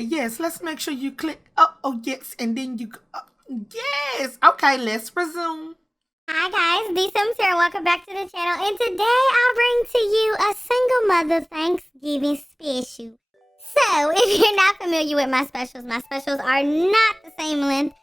yes. Let's make sure you click. Oh, yes. And then you, yes. Okay, let's resume. Hi guys, DeeSims here. Welcome back to the channel. And today I'll bring to you a single mother Thanksgiving special. So, if you're not familiar with my specials are not the same length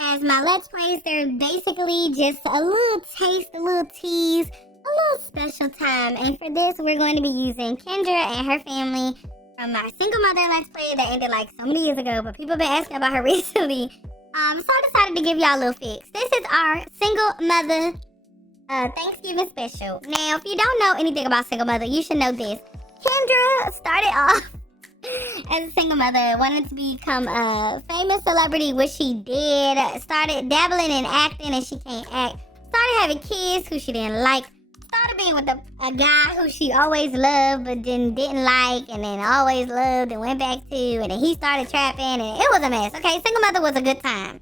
as my Let's Plays. They're basically just a little taste, a little tease, a little special time. And for this, we're going to be using Kendra and her family from my single mother Let's Play that ended like so many years ago, but people have been asking about her recently. So I decided to give y'all a little fix. This is our single mother Thanksgiving special. Now, if you don't know anything about single mother, you should know this. Kendra started off as a single mother, wanted to become a famous celebrity, which she did. Started dabbling in acting, and she can't act. Started having kids who she didn't like. Started being with a guy who she always loved, but then didn't like, and then always loved and went back to, and then he started trapping, and it was a mess. Okay, single mother was a good time.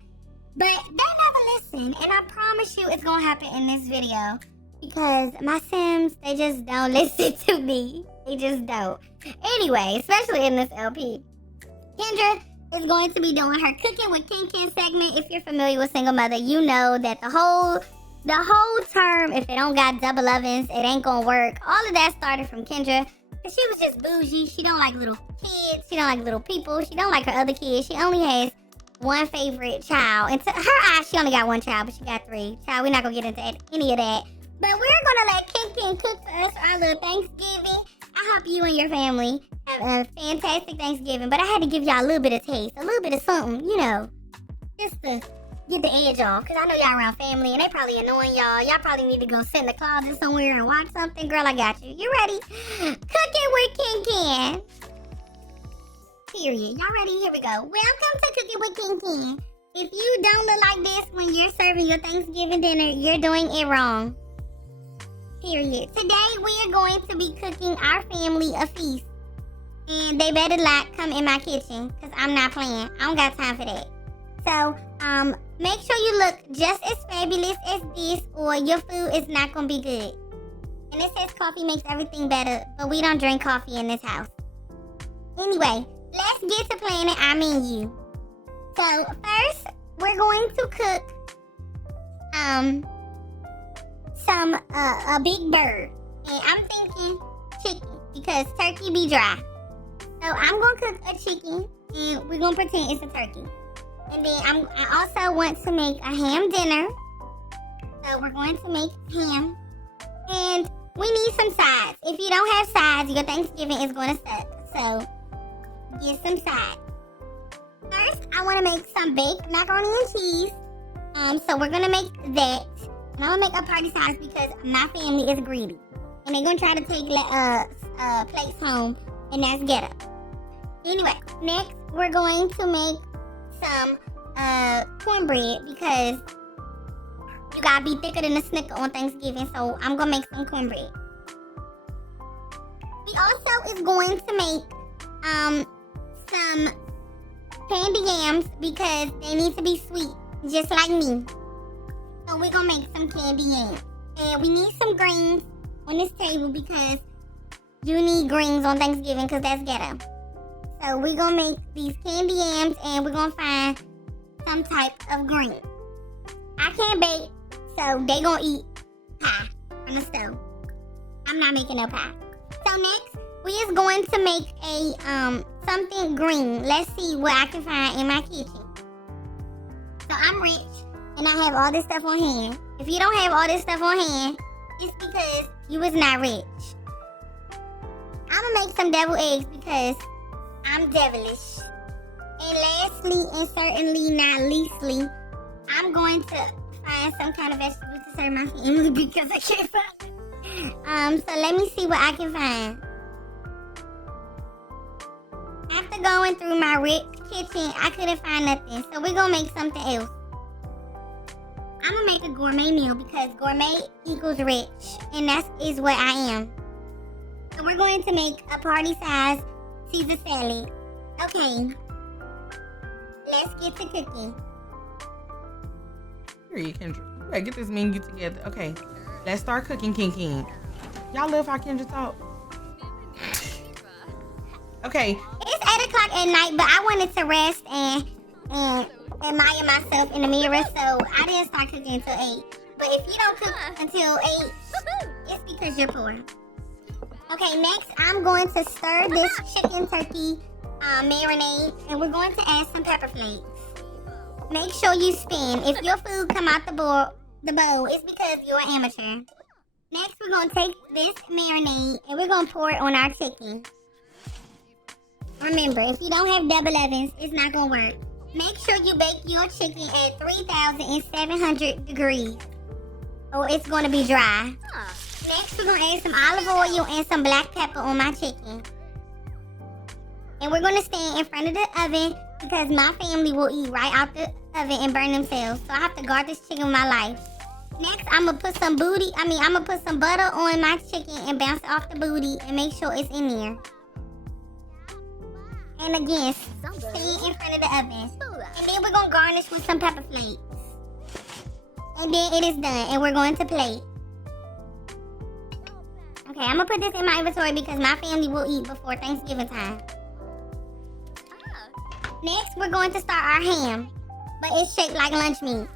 But they never listen, and I promise you it's going to happen in this video. Because my Sims, they just don't listen to me. They just don't. Anyway, especially in this LP. Kendra is going to be doing her Cooking with Ken Ken segment. If you're familiar with single mother, you know that the whole term, if it don't got double ovens, it ain't gonna work. All of that started from Kendra. Cause she was just bougie. She don't like little kids. She don't like little people. She don't like her other kids. She only has one favorite child. And to her eyes, she only got one child, but she got three. Child, we're not gonna get into any of that. But we're gonna let Ken Ken cook for us our little Thanksgiving. I hope you and your family have a fantastic Thanksgiving. But I had to give y'all a little bit of taste, a little bit of something, you know, just to get the edge off. Because I know y'all around family and they probably annoying y'all. Y'all probably need to go sit in the closet somewhere and watch something. Girl, I got you. You ready? Cooking with Ken Ken. Period. Y'all ready? Here we go. Welcome to Cooking with Ken Ken. If you don't look like this when you're serving your Thanksgiving dinner, you're doing it wrong. Period. Today we are going to be cooking our family a feast. And they better not come in my kitchen because I'm not playing. I don't got time for that. So, make sure you look just as fabulous as this or your food is not going to be good. And it says coffee makes everything better, but we don't drink coffee in this house. Anyway, let's get to planning our menu. So, first, we're going to cook a big bird. And I'm thinking chicken because turkey be dry. So, I'm going to cook a chicken and we're going to pretend it's a turkey. And then I also want to make a ham dinner. So we're going to make ham. And we need some sides. If you don't have sides, your Thanksgiving is going to suck. So get some sides. First, I want to make some baked macaroni and cheese. So we're going to make that. And I'm going to make a party size because my family is greedy. And they're going to try to take plates home. And that's ghetto. Anyway, next we're going to make some cornbread because you gotta be thicker than a Snicker on Thanksgiving, so I'm gonna make some cornbread. We also is going to make some candy yams because they need to be sweet, just like me. So we're gonna make some candy yams. And we need some greens on this table because you need greens on Thanksgiving because that's ghetto. So we're going to make these candy yams and we're going to find some type of green. I can't bake, so they going to eat pie from the stove. I'm not making no pie. So next, we is going to make a something green. Let's see what I can find in my kitchen. So I'm rich and I have all this stuff on hand. If you don't have all this stuff on hand, it's because you was not rich. I'm going to make some deviled eggs because I'm devilish. And lastly, and certainly not leastly, I'm going to find some kind of vegetable to serve my family because I can't find it. So let me see what I can find. After going through my rich kitchen, I couldn't find nothing. So we're going to make something else. I'm going to make a gourmet meal because gourmet equals rich. And that is what I am. So we're going to make a party size Caesar salad. Okay. Let's get to cooking. Period, Kendra. You better get this menu together. Okay. Let's start cooking, Ken Ken. Y'all love how Kendra talk? Okay. It's 8 o'clock o'clock at night, but I wanted to rest and admire myself in the mirror, so I didn't start cooking until 8. But if you don't cook until 8, it's because you're poor. Okay, next I'm going to stir this chicken turkey marinade, and we're going to add some pepper flakes. Make sure you spin. If your food come out the bowl, it's because you're an amateur. Next, we're going to take this marinade and we're going to pour it on our chicken. Remember, if you don't have double ovens, it's not going to work. Make sure you bake your chicken at 3,700 degrees, or it's going to be dry. Next, we're going to add some olive oil and some black pepper on my chicken. And we're going to stand in front of the oven because my family will eat right out the oven and burn themselves. So I have to guard this chicken with my life. Next, I'm going to put some butter on my chicken and bounce it off the booty and make sure it's in there. And again, stand in front of the oven. And then we're going to garnish with some pepper flakes. And then it is done and we're going to plate. Okay, I'm going to put this in my inventory because my family will eat before Thanksgiving time. Next, we're going to start our ham, but it's shaped like lunch meat.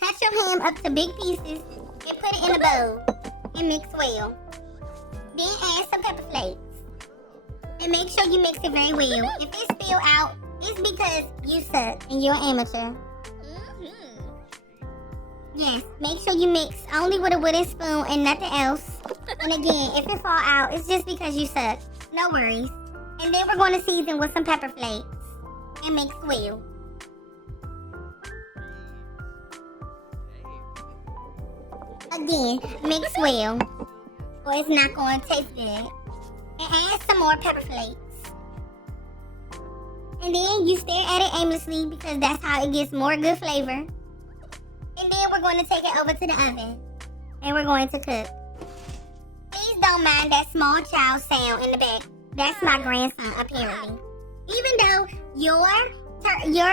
Cut your ham up to big pieces and put it in a bowl and mix well. Then add some pepper flakes. And make sure you mix it very well. If it spill out, it's because you suck and you're an amateur. Yes, make sure you mix only with a wooden spoon and nothing else. And again, if it fall out, it's just because you suck. No worries. And then we're going to season with some pepper flakes and mix well. Again, mix well, or it's not going to taste good. And add some more pepper flakes. And then you stare at it aimlessly because that's how it gets more good flavor. And then we're going to take it over to the oven. And we're going to cook. Please don't mind that small child sound in the back. That's my grandson, apparently. Even though your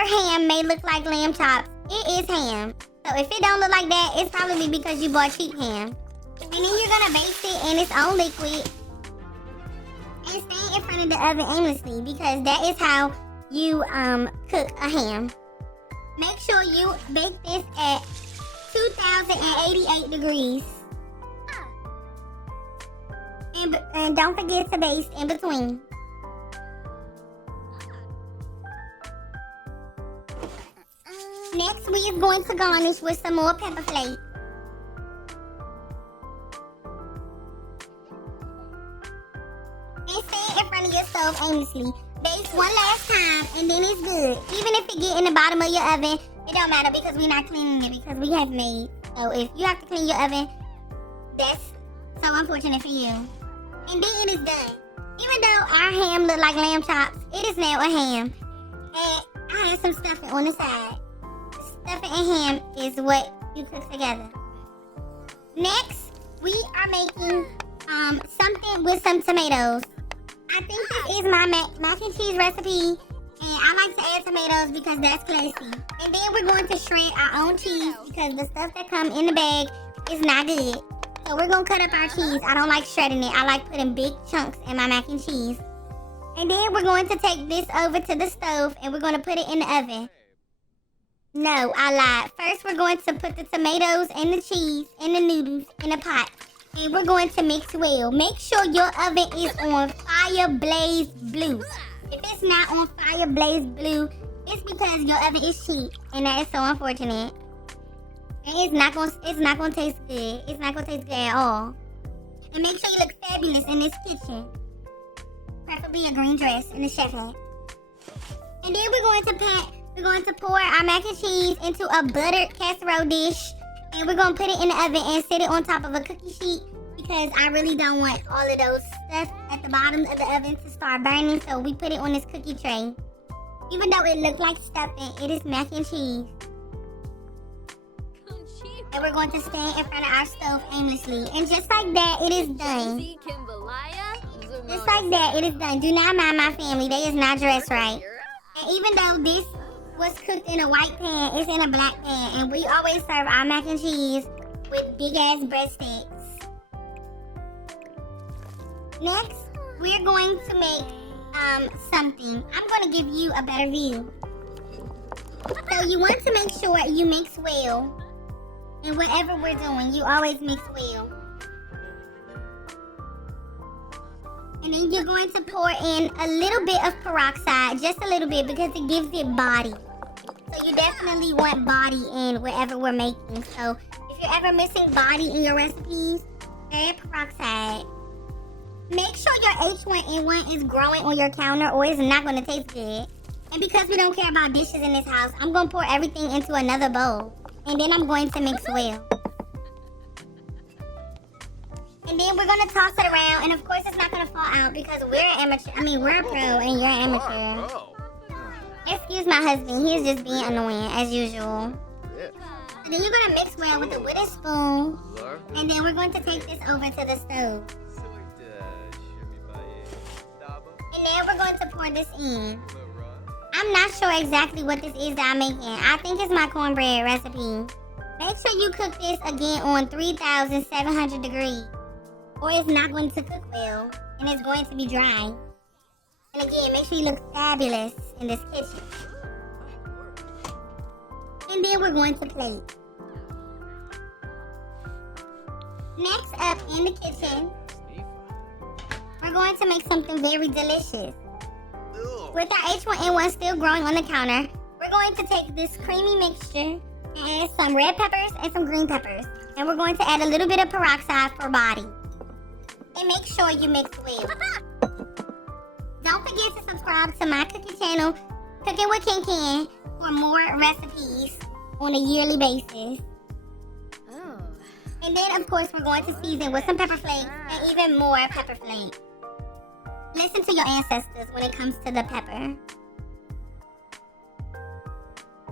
ham may look like lamb chops, it is ham. So if it don't look like that, it's probably because you bought cheap ham. And then you're going to base it in its own liquid. And stay in front of the oven aimlessly because that is how you cook a ham. Make sure you bake this at 2,088 degrees. And don't forget to baste in between. Next, we are going to garnish with some more pepper flakes. And stand in front of your stove aimlessly. Baste one last time, and then it's good. Even if it get in the bottom of your oven, it don't matter because we're not cleaning it because we have made. So if you have to clean your oven, that's so unfortunate for you. And then it is done. Even though our ham look like lamb chops, it is now a ham. And I have some stuffing on the side. Stuffing and ham is what you cook together. Next, we are making something with some tomatoes. I think this is my mac and cheese recipe, and I like to add tomatoes because that's classy. And then we're going to shred our own cheese because the stuff that comes in the bag is not good. So we're going to cut up our cheese. I don't like shredding it. I like putting big chunks in my mac and cheese. And then we're going to take this over to the stove and we're going to put it in the oven. No, I lied. First, we're going to put the tomatoes and the cheese and the noodles in a pot. And we're going to mix well. Make sure your oven is on fire blaze blue. If it's not on fire blaze blue, it's because your oven is cheap. And that is so unfortunate. And it's not gonna taste good. It's not gonna taste good at all. And make sure you look fabulous in this kitchen. Preferably a green dress and a chef hat. And then we're going to pour our mac and cheese into a buttered casserole dish. And we're going to put it in the oven and set it on top of a cookie sheet because I really don't want all of those stuff at the bottom of the oven to start burning. So we put it on this cookie tray. Even though it looks like stuffing, it is mac and cheese. And we're going to stand in front of our stove aimlessly. And just like that, it is done. Just like that, it is done. Do not mind my family. They is not dressed right. And even though this was cooked in a white pan, it's in a black pan. And we always serve our mac and cheese with big ass breadsticks. Next, we're going to make something. I'm going to give you a better view. So you want to make sure you mix well. And whatever we're doing, you always mix well. And then you're going to pour in a little bit of peroxide, just a little bit, because it gives it body. So you definitely want body in whatever we're making. So if you're ever missing body in your recipes, add peroxide. Make sure your H1N1 is growing on your counter or it's not going to taste good. And because we don't care about dishes in this house, I'm going to pour everything into another bowl. And then I'm going to mix well. And then we're going to toss it around. And of course it's not going to fall out because we're amateur. We're a pro and you're an amateur. Excuse my husband. He's just being annoying as usual. And then you're going to mix well with a wooden spoon. And then we're going to take this over to the stove. And then we're going to pour this in. I'm not sure exactly what this is that I'm making. I think it's my cornbread recipe. Make sure you cook this again on 3,700 degrees. Or it's not going to cook well. And it's going to be dry. And again, make sure you look fabulous in this kitchen. And then we're going to plate. Next up in the kitchen, we're going to make something very delicious. With our H1N1 still growing on the counter, we're going to take this creamy mixture and add some red peppers and some green peppers. And we're going to add a little bit of peroxide for body. And make sure you mix well. Don't forget to subscribe to my cooking channel, Cooking with Ken Ken, for more recipes on a yearly basis. And then, of course, we're going to season with some pepper flakes and even more pepper flakes. Listen to your ancestors when it comes to the pepper.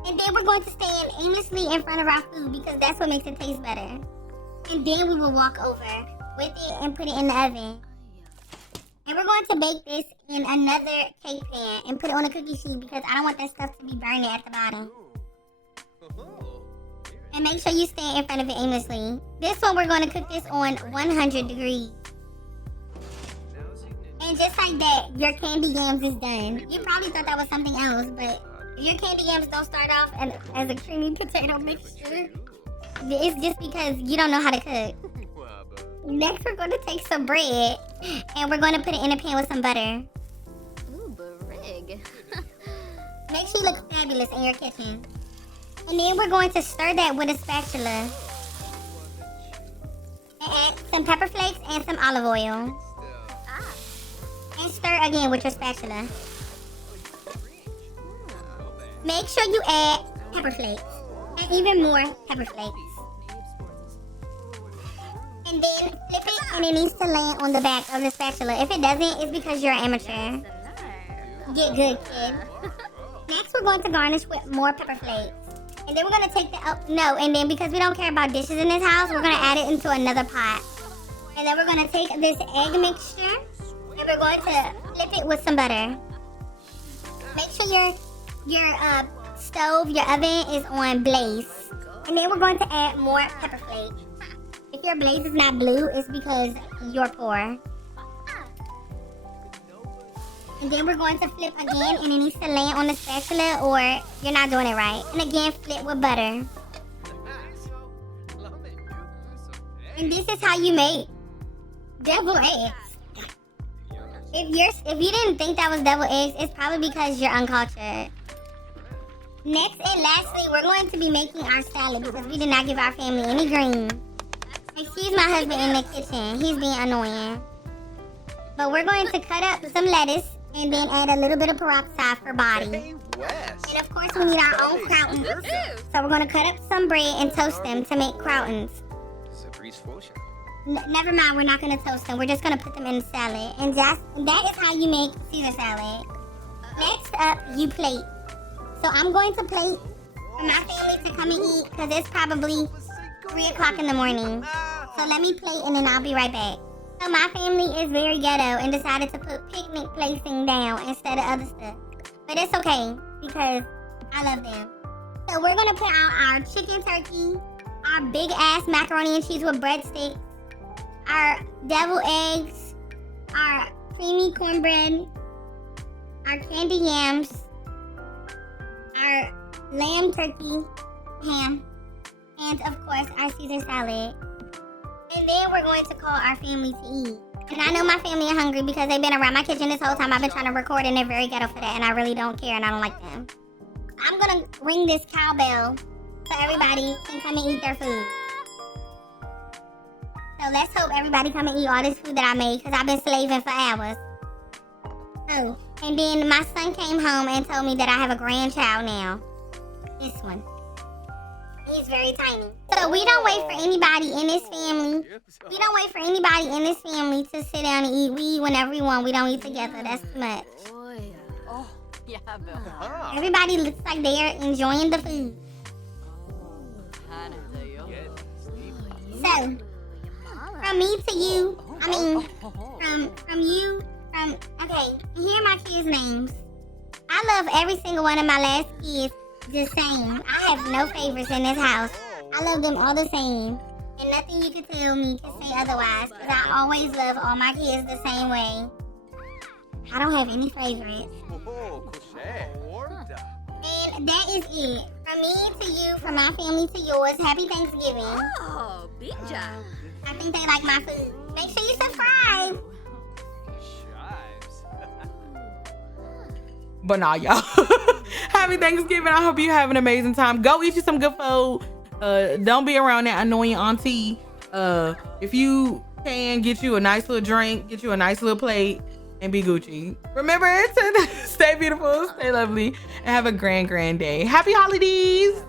And then we're going to stand aimlessly in front of our food because that's what makes it taste better. And then we will walk over with it and put it in the oven. And we're going to bake this in another cake pan and put it on a cookie sheet because I don't want that stuff to be burning at the bottom. And make sure you stand in front of it aimlessly. This one we're going to cook this on 100 degrees. And just like that, your candy yams is done. You probably thought that was something else, but if your candy yams don't start off as a creamy potato mixture, it's just because you don't know how to cook. Next, we're going to take some bread, and we're going to put it in a pan with some butter. Ooh, barig. Make sure you look fabulous in your kitchen. And then we're going to stir that with a spatula. And add some pepper flakes and some olive oil. And stir again with your spatula. Make sure you add pepper flakes. And even more pepper flakes. And then flip it and it needs to land on the back of the spatula. If it doesn't, it's because you're an amateur. Get good, kid. Next, we're going to garnish with more pepper flakes. And then we're going to take and then because we don't care about dishes in this house, we're going to add it into another pot. And then we're going to take this egg mixture and we're going to flip it with some butter. Make sure your stove, your oven is on blaze. And then we're going to add more pepper flakes. If your blaze is not blue, it's because you're poor. And then we're going to flip again and it needs to land on the spatula or you're not doing it right. And again, flip with butter. And this is how you make deviled eggs. If you didn't think that was deviled eggs, it's probably because you're uncultured. Next and lastly, we're going to be making our salad because we did not give our family any greens. Excuse my husband in the kitchen. He's being annoying. But we're going to cut up some lettuce and then add a little bit of peroxide for body. And of course, we need our own croutons. So we're going to cut up some bread and toast them to make croutons. Never mind, we're not going to toast them. We're just going to put them in the salad. And that is how you make Caesar salad. Next up, you plate. So I'm going to plate for my family to come and eat because it's probably 3 o'clock in the morning. So let me plate and then I'll be right back. So my family is very ghetto and decided to put picnic placing down instead of other stuff. But it's okay because I love them. So we're going to put out our chicken turkey, our big ass macaroni and cheese with breadsticks, our deviled eggs, our creamy cornbread, our candy yams, our lamb turkey ham, and of course our Caesar salad. And then we're going to call our family to eat. And I know my family are hungry because they've been around my kitchen this whole time. I've been trying to record and they're very ghetto for that, and I really don't care and I don't like them. I'm gonna ring this cowbell so everybody can come and eat their food. So let's hope everybody come and eat all this food that I made because I've been slaving for hours. Oh, and then my son came home and told me that I have a grandchild now. This one. He's very tiny. So we don't wait for anybody in this family. We don't wait for anybody in this family to sit down and eat. We eat whenever we want. We don't eat together. That's too much. Everybody looks like they're enjoying the food. So, from me to you, okay, here are my kids' names. I love every single one of my last kids the same. I have no favorites in this house. I love them all the same. And nothing you can tell me can say otherwise, because I always love all my kids the same way. I don't have any favorites. And that is it. From me to you, from my family to yours, happy Thanksgiving. Oh, bija. I think they like my food. Make sure you subscribe. But nah, y'all. Happy Thanksgiving. I hope you have an amazing time. Go eat you some good food. Don't be around that annoying auntie. If you can, get you a nice little drink, get you a nice little plate, and be Gucci. Remember to stay beautiful, stay lovely, and have a grand day. Happy holidays.